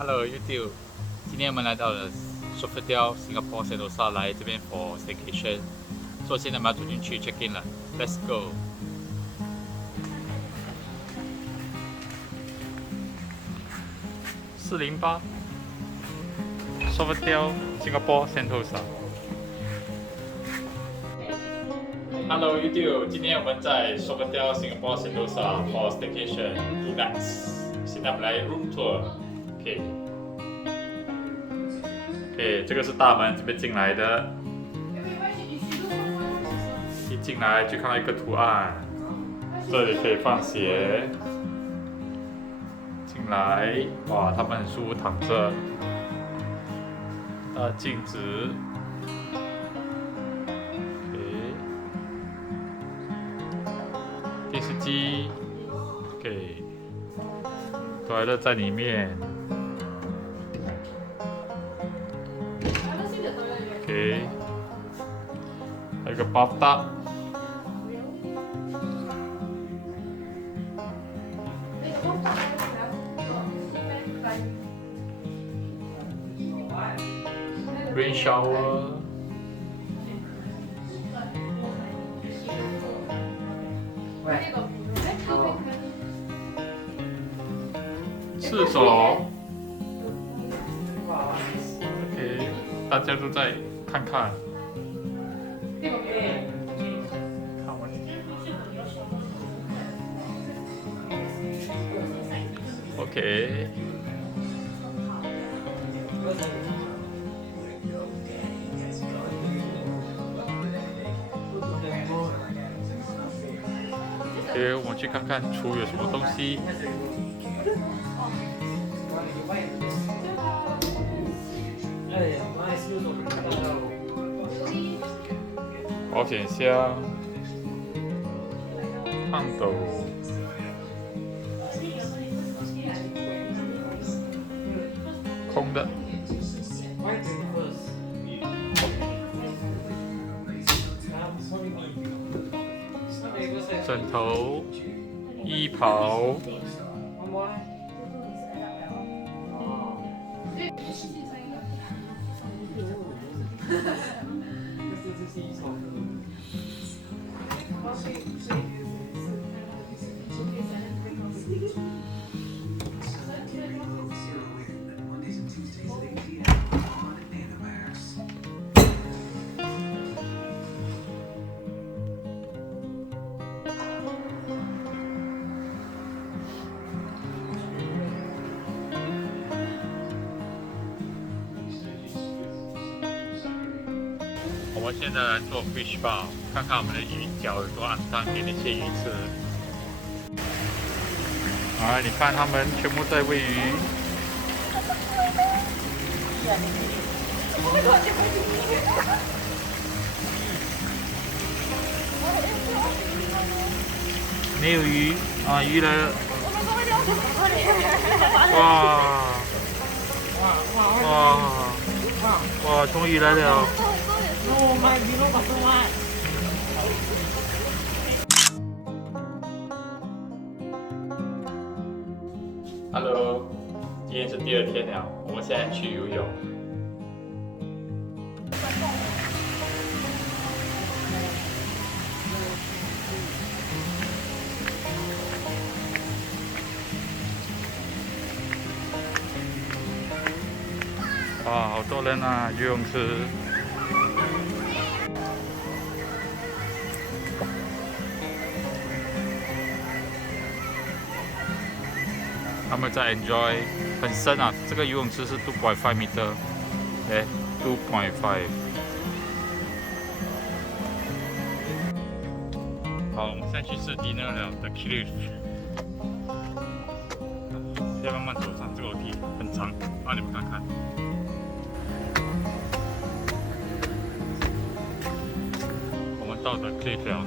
Hello YouTube，今天我们来到了 Sofitel Singapore Sentosa 来这边 for staycation，所以现在我们要走进去 check in 了 ，Let's go。408 Sofitel Singapore Sentosa。Hello YouTube，今天我们在 Sofitel Singapore Sentosa for staycation relax。现在我们来 room tour。OK，这个是大门，这边进来的。一进来就看到一个图案，这里可以放鞋。进来，哇，他们很舒服躺着。镜子。OK， 电视机。OK， toilet 在里面。OK， 还有一个 bathtub。Rain shower。厕所。OK， 大家都在看看。OK。OK， 我们去看看厨有什么东西。保险箱、炕斗、空的。枕头、衣袍。我们现在来做 fish bar， 看看我们的鱼脚有多肮脏，给那些鱼吃。你看他们全部在喂鱼。没有鱼啊，鱼来了！哇，终于来了！Hello， 今天是第2天了，我们现在去游泳。哇，好多人啊！游泳池。他们在 enjoy， 很深啊！这个游泳池是 2.5 meter， 2.5。好，我们现在去吃 dinner 了 ，The Cliff。要慢慢走上这个楼梯，很长，让你们看看。我们到The Cliff 了。